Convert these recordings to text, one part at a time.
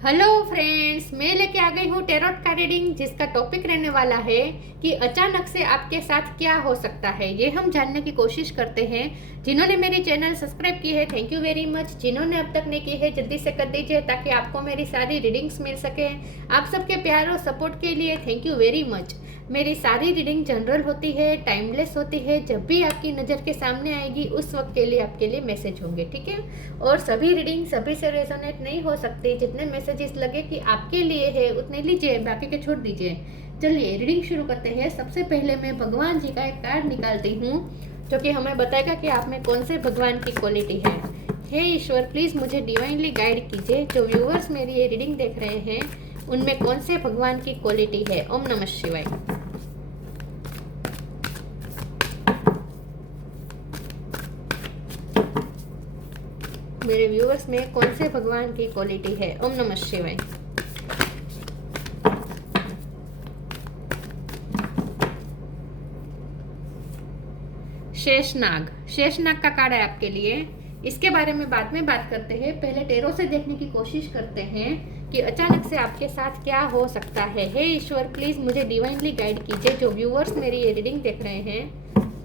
Hello friends, मैं लेके आ गई हूँ टेरोट का रीडिंग, जिसका टॉपिक रहने वाला है कि अचानक से आपके साथ क्या हो सकता है। ये हम जानने की कोशिश करते हैं। जिन्होंने मेरी चैनल सब्सक्राइब की है, थैंक यू वेरी मच। जिन्होंने अब तक नहीं की है, जल्दी से कर दीजिए ताकि आपको मेरी सारी रीडिंग्स मिल सके। आप सबके प्यार और सपोर्ट के लिए थैंक यू वेरी मच। मेरी सारी रीडिंग जनरल होती है, टाइमलेस होती है। जब भी आपकी नज़र के सामने आएगी उस वक्त के लिए आपके लिए मैसेज होंगे, ठीक है। और सभी रीडिंग सभी से रेजोनेट नहीं हो सकती। जितने मैसेजेस लगे कि आपके लिए है उतने लीजिए, बाकी के छोड़ दीजिए। चलिए रीडिंग शुरू करते हैं। सबसे पहले मैं भगवान जी का एक कार्ड निकालती हूँ जो कि हमें बताएगा कि आप में कौन से भगवान की क्वालिटी है। हे ईश्वर, प्लीज़ मुझे डिवाइनली गाइड कीजिए। जो व्यूअर्स मेरी ये रीडिंग देख रहे हैं उनमें कौन से भगवान की क्वालिटी है। ओम नमः शिवाय। मेरे व्यूअर्स में कौन से भगवान की क्वालिटी है। ओम नमः शिवाय। शेषनाग का कार्ड है आपके लिए। इसके बारे में बाद में बात करते हैं। पहले टेरो से देखने की कोशिश करते हैं कि अचानक से आपके साथ क्या हो सकता है। हे ईश्वर, प्लीज मुझे डिवाइनली गाइड कीजिए। जो व्यूअर्स मेरी ये रीडिंग देख रहे हैं,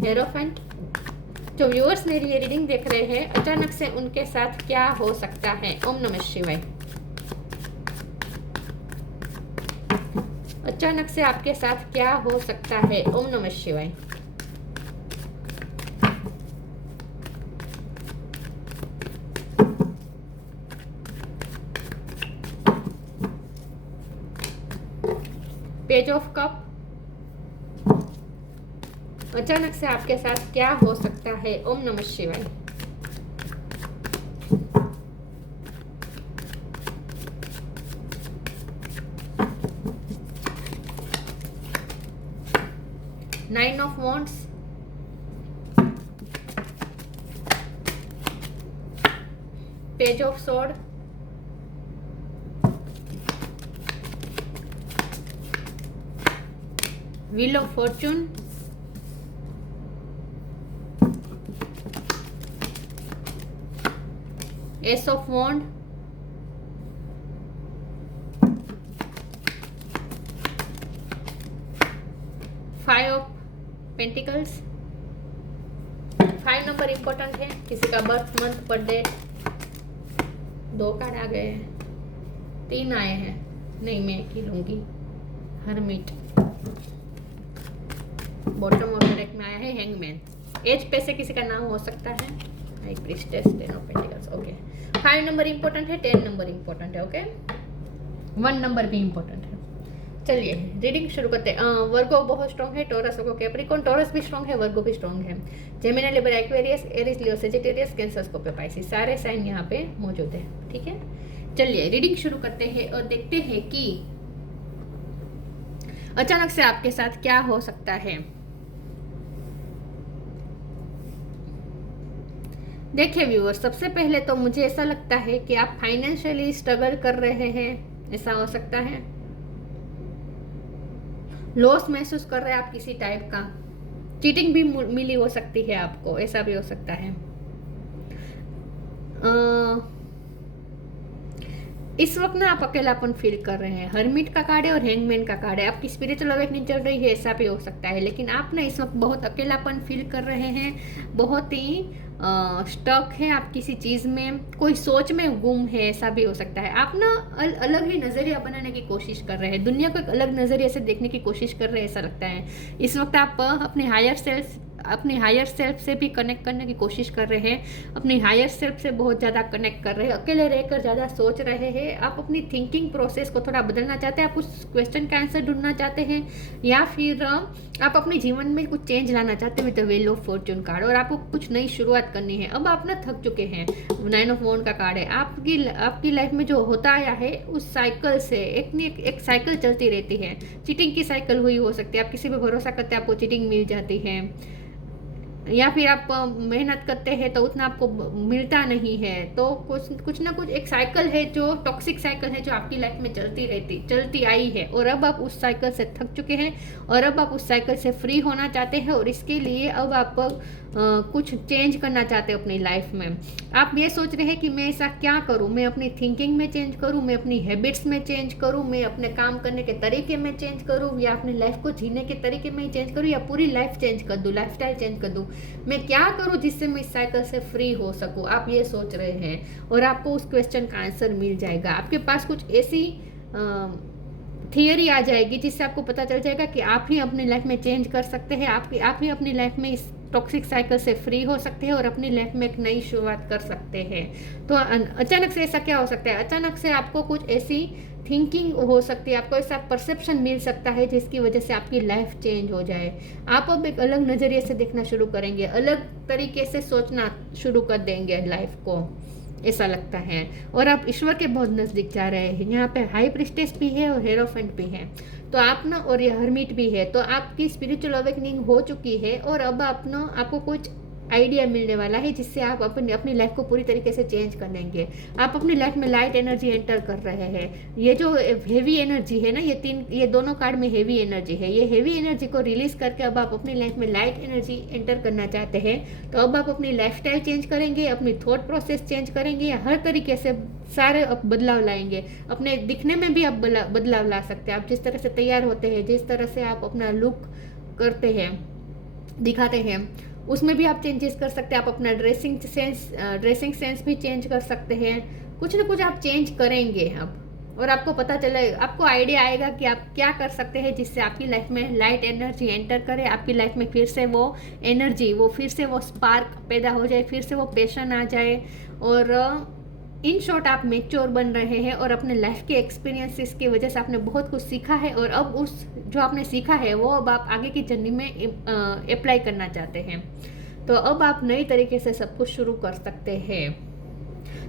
हेरोफेंट, जो व्यूअर्स मेरी ये रीडिंग देख रहे हैं, अचानक से उनके साथ क्या हो सकता है। ओम नमः शिवाय। अचानक से आपके साथ क्या हो सकता है। ओम नमः शिवाय। Page of cup. अचानक से आपके साथ क्या हो सकता है। ओम नमः शिवाय। Nine of wands. Page of sword. Wheel of fortune. Ace of wand. Five of pentacles. 5 number important है। किसी का बर्थ मंथ, बर्थडे। 2 कार्ड आ गए हैं, 3 आए हैं। नहीं, मैं एक ही लूंगी। हरमिट। बॉटम और डायरेक्ट में आया है हैंगमैन। एज पे से किसी का नाम हो सकता है। High priestess, 10 of pentacles. Okay, 5 number important है, 10 नंबर इंपॉर्टेंट है। ओके, 1 नंबर भी इंपॉर्टेंट है। चलिए रीडिंग शुरू करते हैं। वर्गो बहुत स्ट्रॉन्ग है, टॉरस को कैप्रिकॉन। टॉरस भी स्ट्रॉन्ग है, वर्गो भी स्ट्रॉन्ग है। जेमिनी, लिब्रा, एक्वेरियस, एरीज, लियो, सजिटेरियस, कैंसर, स्कॉर्पियो, पाइसिस, सारे साइन यहाँ पे मौजूद है, ठीक है। चलिए रीडिंग शुरू करते हैं और देखते हैं कि अचानक से आपके साथ क्या हो सकता है। देखिए व्यूअर्स, सबसे पहले तो मुझे ऐसा लगता है कि आप फाइनेंशियली स्ट्रगल कर रहे हैं। ऐसा हो सकता है। लॉस महसूस कर रहे हैं आप किसी टाइप का। चीटिंग भी मिली हो सकती है आपको, ऐसा भी हो सकता है। इस वक्त ना आप अकेलापन फील कर रहे हैं। हर्मिट का कार्ड है और हैंगमैन का कार्ड है। आपकी स्पिरिचुअल अवेकनिंग चल रही है, ऐसा भी हो सकता है। लेकिन आप ना इस वक्त बहुत अकेलापन फील कर रहे हैं, बहुत ही स्टक है आप किसी चीज़ में, कोई सोच में गुम है, ऐसा भी हो सकता है। आप ना अलग ही नज़रिया बनाने की कोशिश कर रहे हैं, दुनिया को एक अलग नज़रिए से देखने की कोशिश कर रहे हैं, ऐसा लगता है। इस वक्त आप अपने हायर सेल्फ से भी कनेक्ट करने की कोशिश कर रहे हैं। अपनी हायर सेल्फ से बहुत ज़्यादा कनेक्ट कर रहे हैं। अकेले रहकर ज़्यादा सोच रहे हैं। आप अपनी थिंकिंग प्रोसेस को थोड़ा बदलना चाहते हैं। आप उस क्वेश्चन का आंसर ढूंढना चाहते हैं, या फिर आप अपने जीवन में कुछ चेंज लाना चाहते हैं with the wheel of Fortune card, और आपको कुछ नई शुरुआत करनी है। अब आप ना थक चुके हैं। 9 ऑफ वॉन्ड का कार्ड है। आपकी लाइफ में जो होता आया है उस साइकिल से एक साइकिल चलती रहती है। चीटिंग की साइकिल हुई हो सकती है। आप किसी पे भरोसा करते हैं, आपको चीटिंग मिल जाती है। या फिर आप मेहनत करते हैं तो उतना आपको मिलता नहीं है, तो कुछ ना कुछ एक साइकिल है जो टॉक्सिक साइकिल है जो आपकी लाइफ में चलती आई है, और अब आप उस साइकिल से थक चुके हैं और अब आप उस साइकिल से फ्री होना चाहते हैं, और इसके लिए अब आप कुछ चेंज करना चाहते हो अपनी लाइफ में। आप ये सोच रहे हैं कि मैं ऐसा क्या करूं, मैं अपनी थिंकिंग में चेंज करूं, मैं अपनी हैबिट्स में चेंज करूं, मैं अपने काम करने के तरीके में चेंज करूं, या अपनी लाइफ को जीने के तरीके में ही चेंज करूं, या पूरी लाइफ चेंज कर दूं, लाइफस्टाइल चेंज कर दूं। मैं क्या करूं जिससे मैं इस साइकिल से फ्री हो सकूं, आप ये सोच रहे हैं, और आपको उस क्वेश्चन का आंसर मिल जाएगा। आपके पास कुछ ऐसी थियरी आ जाएगी जिससे आपको पता चल जाएगा कि आप ही अपनी लाइफ में चेंज कर सकते हैं, आप ही अपनी लाइफ में इस टॉक्सिक साइकिल से फ्री हो सकते हैं और अपनी लाइफ में एक नई शुरुआत कर सकते हैं। तो अचानक से ऐसा क्या हो सकता है, अचानक से आपको कुछ ऐसी थिंकिंग हो सकती है, आपको ऐसा परसेप्शन मिल सकता है जिसकी वजह से आपकी लाइफ चेंज हो जाए। आप अब एक अलग नज़रिए से देखना शुरू करेंगे, अलग तरीके से सोचना शुरू कर देंगे लाइफ को, ऐसा लगता है। और आप ईश्वर के बहुत नज़दीक जा रहे हैं। यहाँ पे हाई प्रिस्टेस भी है और हेरोफेंट भी है, तो आप ना, और ये हर्मिट भी है, तो आपकी स्पिरिचुअल अवेकनिंग हो चुकी है और अब आपको कुछ आइडिया मिलने वाला है जिससे आप अपनी लाइफ को पूरी तरीके से चेंज कर लेंगे। आप अपनी लाइफ में लाइट एनर्जी एंटर कर रहे हैं। ये जो हेवी एनर्जी है ना, ये दोनों कार्ड में हेवी एनर्जी है। ये हेवी एनर्जी को रिलीज करके अब आप अपनी लाइफ में लाइट एनर्जी एंटर करना चाहते हैं, तो अब आप अपनी लाइफस्टाइल चेंज करेंगे, अपनी थॉट प्रोसेस चेंज करेंगे, हर तरीके से सारे आप बदलाव लाएंगे। अपने दिखने में भी आप बदलाव ला सकते हैं। आप जिस तरह से तैयार होते हैं, जिस तरह से आप अपना लुक करते हैं, दिखाते हैं, उसमें भी आप चेंजेस कर सकते हैं। आप अपना ड्रेसिंग सेंस भी चेंज कर सकते हैं। कुछ ना कुछ आप चेंज करेंगे अब, और आपको पता चले, आपको आइडिया आएगा कि आप क्या कर सकते हैं जिससे आपकी लाइफ में लाइट एनर्जी एंटर करे, आपकी लाइफ में फिर से वो एनर्जी, फिर से वो स्पार्क पैदा हो जाए, फिर से वो पैशन आ जाए, और इन शॉर्ट आप मैच्योर बन रहे हैं और अपने लाइफ के एक्सपीरियंसेस की वजह से आपने बहुत कुछ सीखा है, और अब उस जो आपने सीखा है वो अब आप आगे की जर्नी में अप्लाई करना चाहते हैं। तो अब आप नई तरीके से सब कुछ शुरू कर सकते हैं।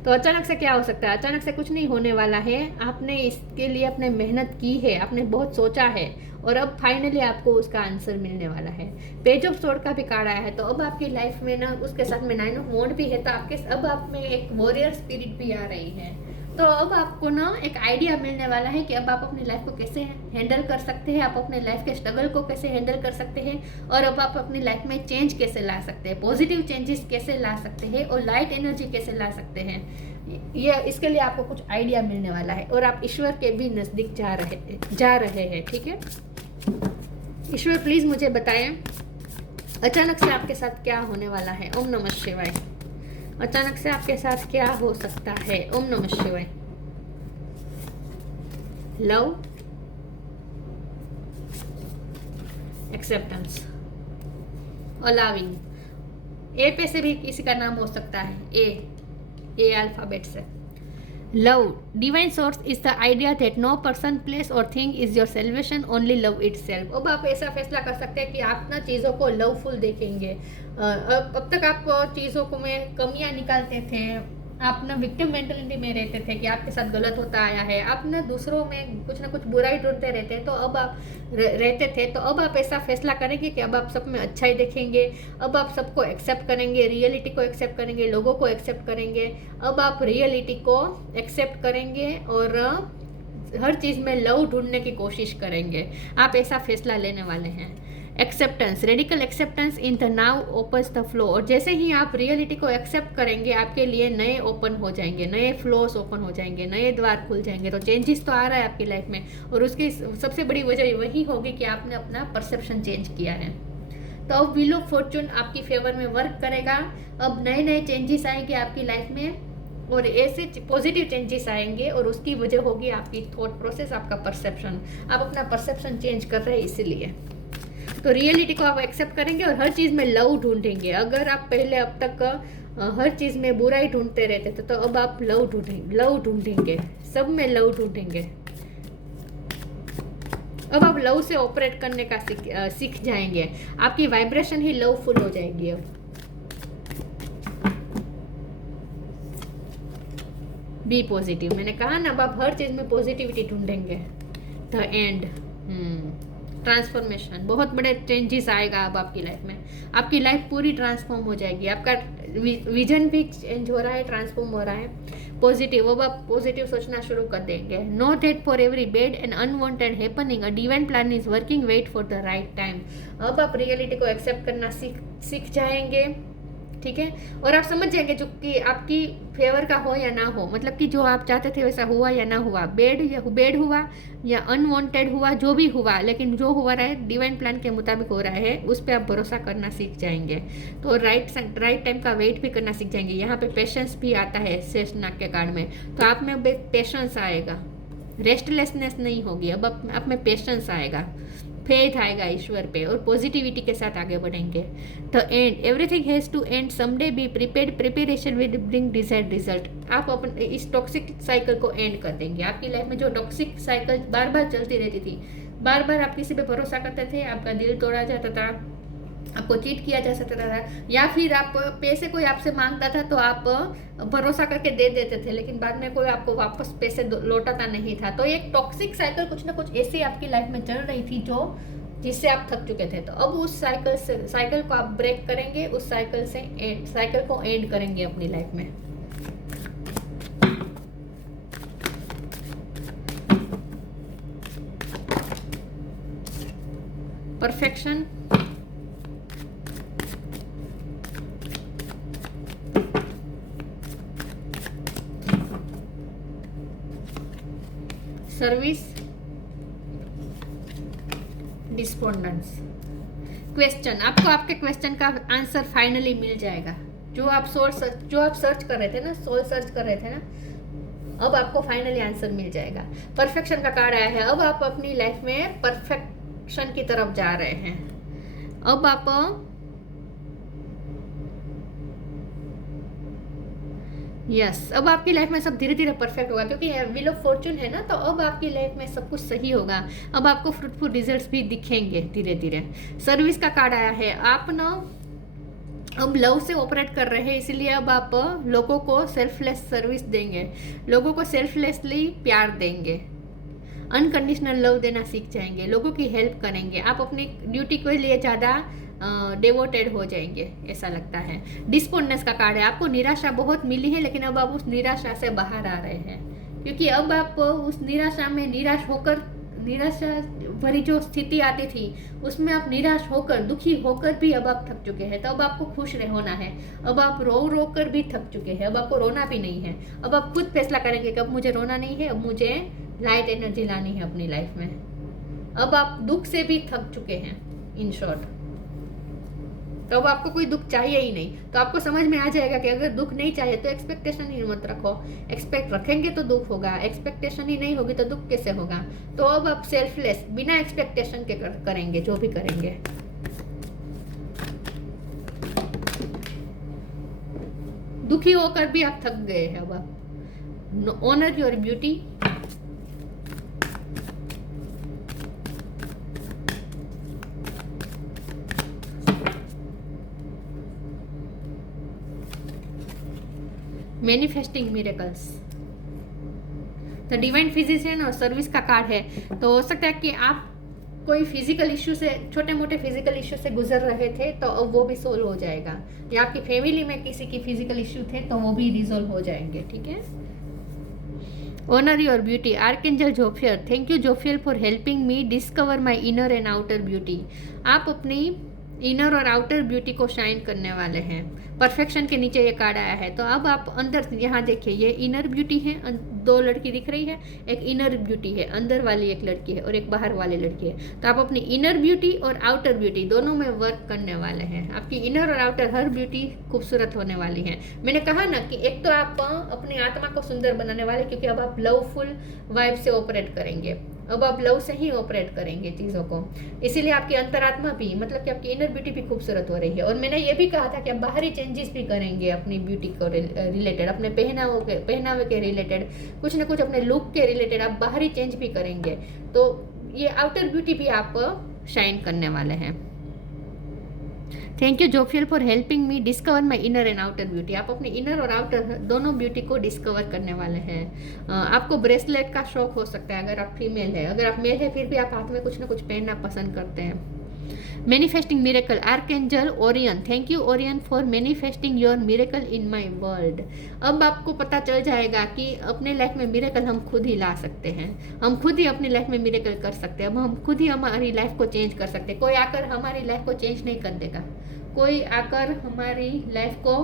तो अचानक से क्या हो सकता है, अचानक से कुछ नहीं होने वाला है। आपने इसके लिए अपने मेहनत की है, आपने बहुत सोचा है, और अब फाइनली आपको उसका आंसर मिलने वाला है। पेज ऑफ सोर्ड का भी कार्ड आया है, तो अब आपकी लाइफ में ना, उसके साथ में 9 ऑफ वॉन्ड भी है, तो अब आप में एक वॉरियर स्पिरिट भी आ रही है। तो अब आपको ना एक आइडिया मिलने वाला है कि अब आप अपनी लाइफ को कैसे हैंडल कर सकते हैं, आप अपने लाइफ के स्ट्रगल को कैसे हैंडल कर सकते हैं, और अब आप अपनी लाइफ में चेंज कैसे ला सकते हैं, पॉजिटिव चेंजेस कैसे ला सकते हैं, और लाइट एनर्जी कैसे ला सकते हैं। ये इसके लिए आपको कुछ आइडिया मिलने वाला है, और आप ईश्वर के भी नज़दीक जा रहे हैं। ठीक है, ईश्वर प्लीज़ मुझे बताएं अचानक से आपके साथ क्या होने वाला है। ओम नमः शिवाय। अचानक से आपके साथ क्या हो सकता है। ओम नमः शिवाय। Love, acceptance, allowing. ए पे से भी किसी का नाम हो सकता है, ए अल्फाबेट से। Love, divine source is the idea that no person, place और thing is your salvation, only love itself. अब आप ऐसा फैसला कर सकते हैं कि आप ना चीज़ों को लवफुल देखेंगे। अब तक आप चीज़ों को में कमियां निकालते थे, आप ना विक्टिम मेंटेलिटी में रहते थे कि आपके साथ गलत होता आया है, आप ना दूसरों में कुछ ना कुछ बुराई ढूंढते रहते, तो अब आप रहते थे, तो अब आप ऐसा फैसला करेंगे कि अब आप सब में अच्छाई देखेंगे, अब आप सबको एक्सेप्ट करेंगे, रियलिटी को एक्सेप्ट करेंगे, लोगों को एक्सेप्ट करेंगे। अब आप रियलिटी को एक्सेप्ट करेंगे और हर चीज़ में लव ढूंढने की कोशिश करेंगे। आप ऐसा फैसला लेने वाले हैं। Acceptance, radical acceptance in the now opens the flow. और जैसे ही आप रियलिटी को एक्सेप्ट करेंगे, आपके लिए नए ओपन हो जाएंगे, नए फ्लोस ओपन हो जाएंगे, नए द्वार खुल जाएंगे। तो चेंजेस तो आ रहा है आपकी लाइफ में, और उसकी सबसे बड़ी वजह वही होगी कि आपने अपना परसेप्शन चेंज किया है। तो अब व्हील ऑफ फॉर्चून आपकी फेवर में वर्क करेगा। अब नए नए चेंजेस आएंगे आपकी लाइफ में, और ऐसे पॉजिटिव चेंजेस आएंगे, और उसकी वजह होगी आपकी थॉट प्रोसेस, आपका परसेप्शन। आप अपना परसेप्शन चेंज कर रहे हैं इसीलिए। तो रियलिटी को आप एक्सेप्ट करेंगे और हर चीज़ में लव ढूंढेंगे। अगर आप पहले अब तक हर चीज़ में बुराई ढूंढते रहते थे, तो अब आप लव ढूंढेंगे, सब में लव ढूंढेंगे। अब आप लव से ऑपरेट करने का सीख जाएंगे। आपकी वाइब्रेशन ही लवफुल हो जाएगी। अब बी पॉजिटिव, मैंने कहा ना, अब आप हर चीज़ में पॉजिटिविटी ढूंढेंगे। द एंड, ट्रांसफॉर्मेशन, बहुत बड़े चेंजेस आएगा अब आपकी लाइफ में। आपकी लाइफ पूरी ट्रांसफॉर्म हो जाएगी। आपका विजन भी चेंज हो रहा है, ट्रांसफॉर्म हो रहा है। पॉजिटिव, अब आप पॉजिटिव सोचना शुरू कर देंगे। Know that for every bad and unwanted happening a divine plan is working, wait for the right time. अब आप रियलिटी को एक्सेप्ट करना सीख जाएंगे, ठीक है। और आप समझ जाएंगे जो कि आपकी फेवर का हो या ना हो, मतलब कि जो आप चाहते थे वैसा हुआ या ना हुआ, बेड हुआ या अनवांटेड हुआ, जो भी हुआ, लेकिन जो हुआ रहा है डिवाइन प्लान के मुताबिक हो रहा है, उस पर आप भरोसा करना सीख जाएंगे। तो राइट टाइम का वेट भी करना सीख जाएंगे। यहाँ पे पेशेंस भी आता है शेषनाग के कार्ड में, तो आप में पेशेंस आएगा, रेस्टलेसनेस नहीं होगी। अब आप में पेशेंस आएगा, फेथ आएगा ईश्वर पे, और पॉजिटिविटी के साथ आगे बढ़ेंगे। The end, everything has to end someday, be prepared, preparation will bring desired result. आप अपने इस टॉक्सिक साइकिल को एंड कर देंगे। आपकी लाइफ में जो टॉक्सिक साइकिल बार बार चलती रहती थी, बार बार आप किसी पे भरोसा करते थे, आपका दिल तोड़ा जाता था, आपको चीट किया जा सकता था, या फिर आप पैसे कोई आपसे मांगता था तो आप भरोसा करके दे देते थे, लेकिन बाद में कोई आपको वापस पैसे लौटाता नहीं था। तो एक टॉक्सिक साइकिल कुछ ना कुछ ऐसी आपकी लाइफ में चल रही थी जो जिससे आप थक चुके थे। तो अब उस साइकिल को आप ब्रेक करेंगे, उस साइकिल को एंड करेंगे अपनी लाइफ में। Perfection, service, despondence. क्वेश्चन, आपको आपके क्वेश्चन का आंसर फाइनली मिल जाएगा। जो आप सर्च कर रहे थे ना, सोल सर्च कर रहे थे ना, अब आपको फाइनली आंसर मिल जाएगा। परफेक्शन का कार्ड आया है। अब आप अपनी लाइफ में परफेक्शन की तरफ जा रहे हैं। अब आप अब आपकी लाइफ में सब धीरे धीरे परफेक्ट होगा, क्योंकि व्हील ऑफ फॉर्चून है ना, तो अब आपकी लाइफ में सब कुछ सही होगा। अब आपको फ्रूटफुल रिजल्ट्स भी दिखेंगे धीरे धीरे। सर्विस का कार्ड आया है। आप ना अब लव से ऑपरेट कर रहे हैं, इसीलिए अब आप लोगों को सेल्फलेस सर्विस देंगे, लोगों को सेल्फलेसली प्यार देंगे, अनकंडीशनल लव देना सीख जाएंगे, लोगों की हेल्प करेंगे। आप अपनी ड्यूटी के लिए ज़्यादा डिवोटेड हो जाएंगे, ऐसा लगता है। डिस्पोंडेंस का कार्ड है। आपको निराशा बहुत मिली है, लेकिन अब आप उस निराशा से बाहर आ रहे हैं, क्योंकि अब आप उस निराशा में निराशा भरी जो स्थिति आती थी उसमें आप निराश होकर, दुखी होकर भी अब आप थक चुके हैं। तो अब आपको खुश होना है। अब आप रो कर भी थक चुके हैं, अब आपको रोना भी नहीं है। अब आप खुद फैसला करेंगे कि अब मुझे रोना नहीं है, अब मुझे लाइट एनर्जी लानी है अपनी लाइफ में। अब आप दुख से भी थक चुके हैं, इन शॉर्ट। तो अब आपको कोई दुख चाहिए ही नहीं। तो आपको समझ में आ जाएगा कि अगर दुख नहीं चाहिए तो एक्सपेक्टेशन ही मत रखो। एक्सपेक्ट रखेंगे तो दुख होगा, एक्सपेक्टेशन ही नहीं होगी तो दुख कैसे होगा। तो अब आप सेल्फलेस, बिना एक्सपेक्टेशन के करेंगे जो भी करेंगे। दुखी होकर भी आप थक गए हैं। अब आप honour your beauty, manifesting miracles. तो डिवाइन फिजिशियन और सर्विस का कार्ड है। तो हो सकता है कि आप कोई फिजिकल इश्यू से, छोटे मोटे फिजिकल इश्यू से गुजर रहे थे, तो अब वो भी सोल्व हो जाएगा, या आपकी फैमिली में किसी की फिजिकल इश्यू थे तो वो भी रिजोल्व हो जाएंगे, ठीक है। Honour your beauty, archangel Jophiel. Thank you Jophiel for helping me discover my inner and outer beauty. आप अपनी इनर और आउटर ब्यूटी को शाइन करने वाले हैं। परफेक्शन के नीचे ये कार्ड आया है। तो अब आप अंदर, यहाँ देखिए, ये इनर ब्यूटी है, दो लड़की दिख रही है, एक इनर ब्यूटी है, अंदर वाली एक लड़की है और एक बाहर वाली लड़की है। तो आप अपनी इनर ब्यूटी और आउटर ब्यूटी दोनों में वर्क करने वाले हैं। आपकी इनर और आउटर हर ब्यूटी खूबसूरत होने वाली है। मैंने कहा ना कि एक तो आप अपनी आत्मा को सुंदर बनाने वाले, क्योंकि अब आप लवफुल वाइब से ऑपरेट करेंगे, अब आप लव से ही ऑपरेट करेंगे चीज़ों को, इसीलिए आपकी अंतरात्मा भी, मतलब कि आपकी इनर ब्यूटी भी खूबसूरत हो रही है। और मैंने ये भी कहा था कि आप बाहरी चेंजेस भी करेंगे अपनी ब्यूटी को रिलेटेड, अपने पहनावे के रिलेटेड, कुछ ना कुछ अपने लुक के रिलेटेड आप बाहरी चेंज भी करेंगे। तो ये आउटर ब्यूटी भी आप शाइन करने वाले हैं। Thank you Jophiel for helping me discover my inner and outer beauty. आप अपनी इनर और आउटर दोनों ब्यूटी को डिस्कवर करने वाले हैं। आपको ब्रेसलेट का शौक हो सकता है अगर आप फीमेल है। अगर आप मेल है फिर भी आप हाथ में कुछ ना कुछ पहनना पसंद करते हैं। Manifesting miracle archangel Orion, thank you Orion for manifesting your miracle in my world. अब आपको पता चल जाएगा कि अपने लाइफ में मिरेकल हम खुद ही ला सकते हैं, हम खुद ही अपनी लाइफ में मिरेकल कर सकते हैं। अब हम खुद ही हमारी लाइफ को चेंज कर सकते हैं। कोई आकर हमारी लाइफ को चेंज नहीं कर देगा, कोई आकर हमारी लाइफ को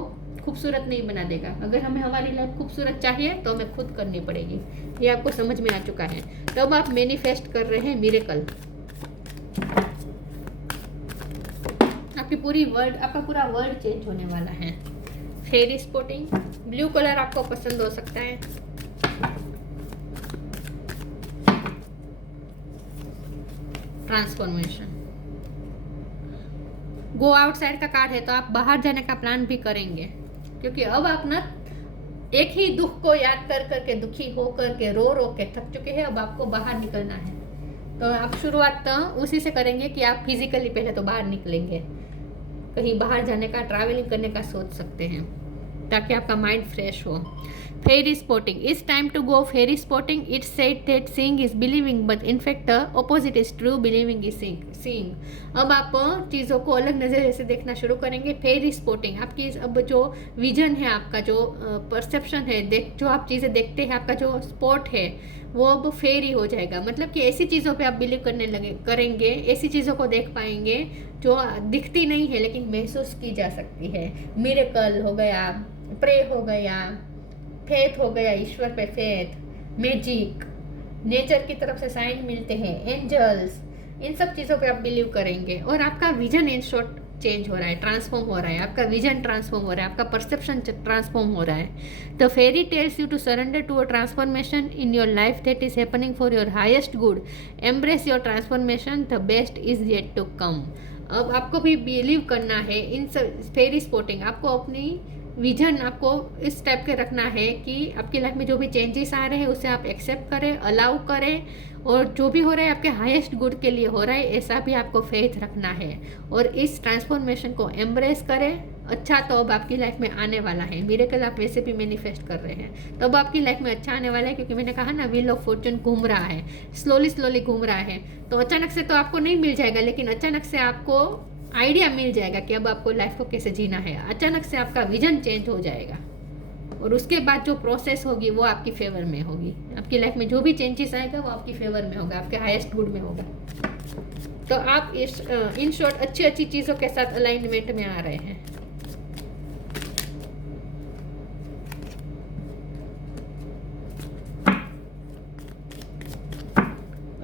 खूबसूरत नहीं बना देगा। अगर हमें हमारी लाइफ खूबसूरत चाहिए तो हमें खुद करनी पड़ेगी। ये आपको समझ में आ चुका है। तब आप मैनिफेस्ट कर रहे हैं मिरेकल। आपका पूरा वर्ल्ड चेंज होने वाला है। फेरी स्पॉटिंग, ब्लू कलर आपको पसंद हो सकता है। ट्रांसफॉर्मेशन, गो आउटसाइड का कार्ड है तो आप बाहर जाने का प्लान भी करेंगे, क्योंकि अब आप ना एक ही दुख को याद कर करके दुखी हो करके रो रो के थक चुके हैं। अब आपको बाहर निकलना है तो आप शुरुआत तो उसी से करेंगे कि आप फिजिकली पहले तो बाहर निकलेंगे, कहीं बाहर जाने का, ट्रैवलिंग करने का सोच सकते हैं ताकि आपका माइंड फ्रेश हो। Fairy spotting, it's time to go fairy spotting. It's said that seeing is believing but in fact the opposite is true, believing is seeing. अब आप चीज़ों को अलग नज़रिए से देखना शुरू करेंगे। फेरी स्पॉटिंग, आपकी अब जो विजन है, आपका जो परसेप्शन है, जो आप चीज़ें देखते हैं, आपका जो स्पॉट है वो अब फेरी हो जाएगा। मतलब कि ऐसी चीज़ों पे आप बिलीव करने करेंगे, ऐसी चीज़ों को देख पाएंगे जो दिखती नहीं है लेकिन महसूस की जा सकती है। मिरेकल हो गया, प्रे हो गया, फेथ हो गया, ईश्वर पे फेथ, मैजिक, नेचर की तरफ से साइन मिलते हैं, एंजल्स, इन सब चीज़ों पे आप बिलीव करेंगे और आपका विजन इन शॉर्ट चेंज हो रहा है, ट्रांसफॉर्म हो रहा है। आपका विजन ट्रांसफॉर्म हो रहा है, आपका परसेप्शन ट्रांसफॉर्म हो रहा है। The fairy tells you to surrender to a transformation in your life that is happening for your highest good. Embrace your transformation, the best is yet to come. अब आपको भी बिलीव करना है इन सब फेरी spotting. आपको अपनी विजन आपको इस टाइप के रखना है कि आपकी लाइफ में जो भी चेंजेस आ रहे हैं उसे आप एक्सेप्ट करें, अलाउ करें, और जो भी हो रहा है आपके हाईएस्ट गुड के लिए हो रहा है, ऐसा भी आपको फेथ रखना है और इस ट्रांसफॉर्मेशन को एम्ब्रेस करें। अच्छा तो अब आपकी लाइफ में आने वाला है। मिरेकल आप वैसे भी मैनिफेस्ट कर रहे हैं तो अब आपकी लाइफ में अच्छा आने वाला है, क्योंकि मैंने कहा ना व्हील ऑफ फॉर्चून घूम रहा है, स्लोली घूम रहा है। तो अचानक से तो आपको नहीं मिल जाएगा, लेकिन अचानक से आपको आइडिया मिल जाएगा कि अब आपको लाइफ को कैसे जीना है। अचानक से आपका विजन चेंज हो जाएगा और उसके बाद जो प्रोसेस होगी वो आपकी फेवर में होगी। आपकी लाइफ में जो भी चेंजेस आएगा वो आपकी फेवर में होगा, आपके हाईएस्ट गुड में होगा। तो आप इस इन शॉर्ट अच्छी चीज़ों के साथ अलाइनमेंट में आ रहे हैं।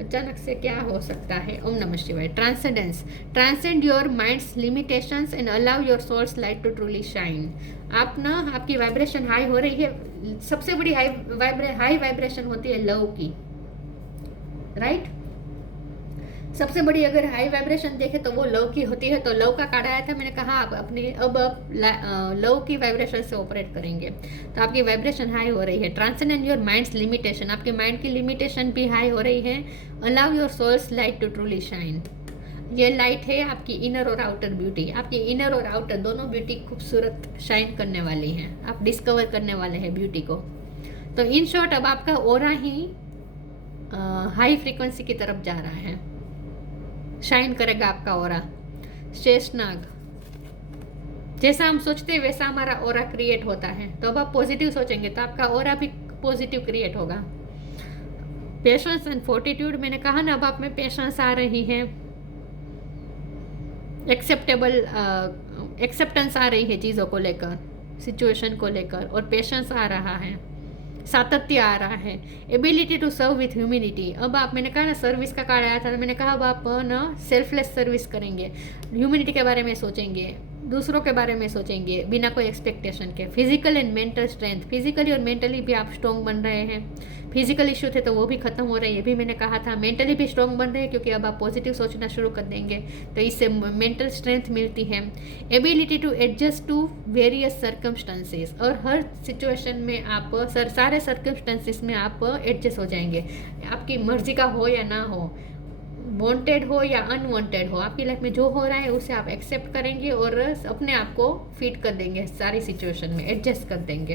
अचानक से क्या हो सकता है? ओम नमः शिवाय। Transcendence, transcend your mind's limitations and allow your soul's light to truly shine. आप ना आपकी वाइब्रेशन हाई हो रही है। सबसे बड़ी हाई वाइब्रेशन होती है लव की, राइट? सबसे बड़ी अगर हाई वाइब्रेशन देखे तो वो लव की होती है। तो लव का कार्ड आया था, मैंने कहा आप अपनी अब लव की वाइब्रेशन से ऑपरेट करेंगे तो आपकी वाइब्रेशन हाई हो रही है। ट्रांसेंड योर माइंड्स लिमिटेशन, आपके माइंड की लिमिटेशन भी हाई हो रही है। Allow your soul's light to truly shine, ये लाइट है आपकी इनर और आउटर ब्यूटी। आपकी इनर और आउटर दोनों ब्यूटी खूबसूरत शाइन करने वाली हैं, आप डिस्कवर करने वाले हैं ब्यूटी को। तो इन शॉर्ट अब आपका ओरा ही हाई फ्रीक्वेंसी की तरफ जा रहा है, शाइन करेगा आपका ओरा। शेषनाग, जैसा हम सोचते हैं वैसा हमारा ओरा क्रिएट होता है। तो अब आप पॉजिटिव सोचेंगे तो आपका ओरा भी पॉजिटिव क्रिएट होगा। पेशेंस एंड फोर्टिट्यूड, मैंने कहा ना अब आप में पेशेंस आ रही है, एक्सेप्टेंस आ रही है चीज़ों को लेकर, सिचुएशन को लेकर, और पेशेंस आ रहा है, सातत्य आ रहा है। Ability to serve with humility, अब आप, मैंने कहा ना सर्विस का कार्ड आया था तो मैंने कहा अब आप ना सेल्फलेस सर्विस करेंगे, ह्यूमिलिटी के बारे में सोचेंगे, दूसरों के बारे में सोचेंगे बिना कोई एक्सपेक्टेशन के। Physical and mental strength, physically और मेंटली भी आप स्ट्रॉन्ग बन रहे हैं। फिजिकल इश्यू थे तो वो भी खत्म हो रहे हैं, ये भी मैंने कहा था। मेंटली भी स्ट्रॉन्ग बन रहे हैं क्योंकि अब आप पॉजिटिव सोचना शुरू कर देंगे तो इससे मेंटल स्ट्रेंथ मिलती है। Ability to adjust to various circumstances, और हर सिचुएशन में आप सारे सर्कमस्टेंसेस में आप एडजस्ट हो जाएंगे, आपकी मर्जी का हो या ना हो। वांटेड हो या अनवांटेड हो, आपकी लाइफ में जो हो रहा है उसे आप एक्सेप्ट करेंगे और अपने आप को फिट कर देंगे, सारी सिचुएशन में एडजस्ट कर देंगे।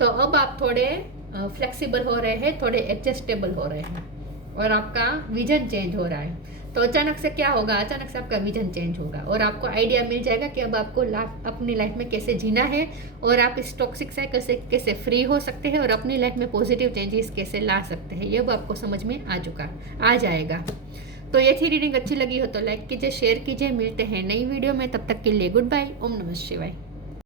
तो अब आप थोड़े फ्लेक्सिबल हो रहे हैं, थोड़े एडजस्टेबल हो रहे हैं और आपका विजन चेंज हो रहा है। तो अचानक से क्या होगा, अचानक से आपका विजन चेंज होगा और आपको आइडिया मिल जाएगा कि अब आपको अपनी लाइफ में कैसे जीना है और आप इस टॉक्सिक साइकिल से कैसे फ्री हो सकते हैं और अपनी लाइफ में पॉजिटिव चेंजेस कैसे ला सकते हैं, ये अब आपको समझ में आ जाएगा। तो ये थी रीडिंग, अच्छी लगी हो तो लाइक कीजिए, शेयर कीजिए। मिलते हैं नई वीडियो में, तब तक के लिए गुड बाय। ओम नमः शिवाय।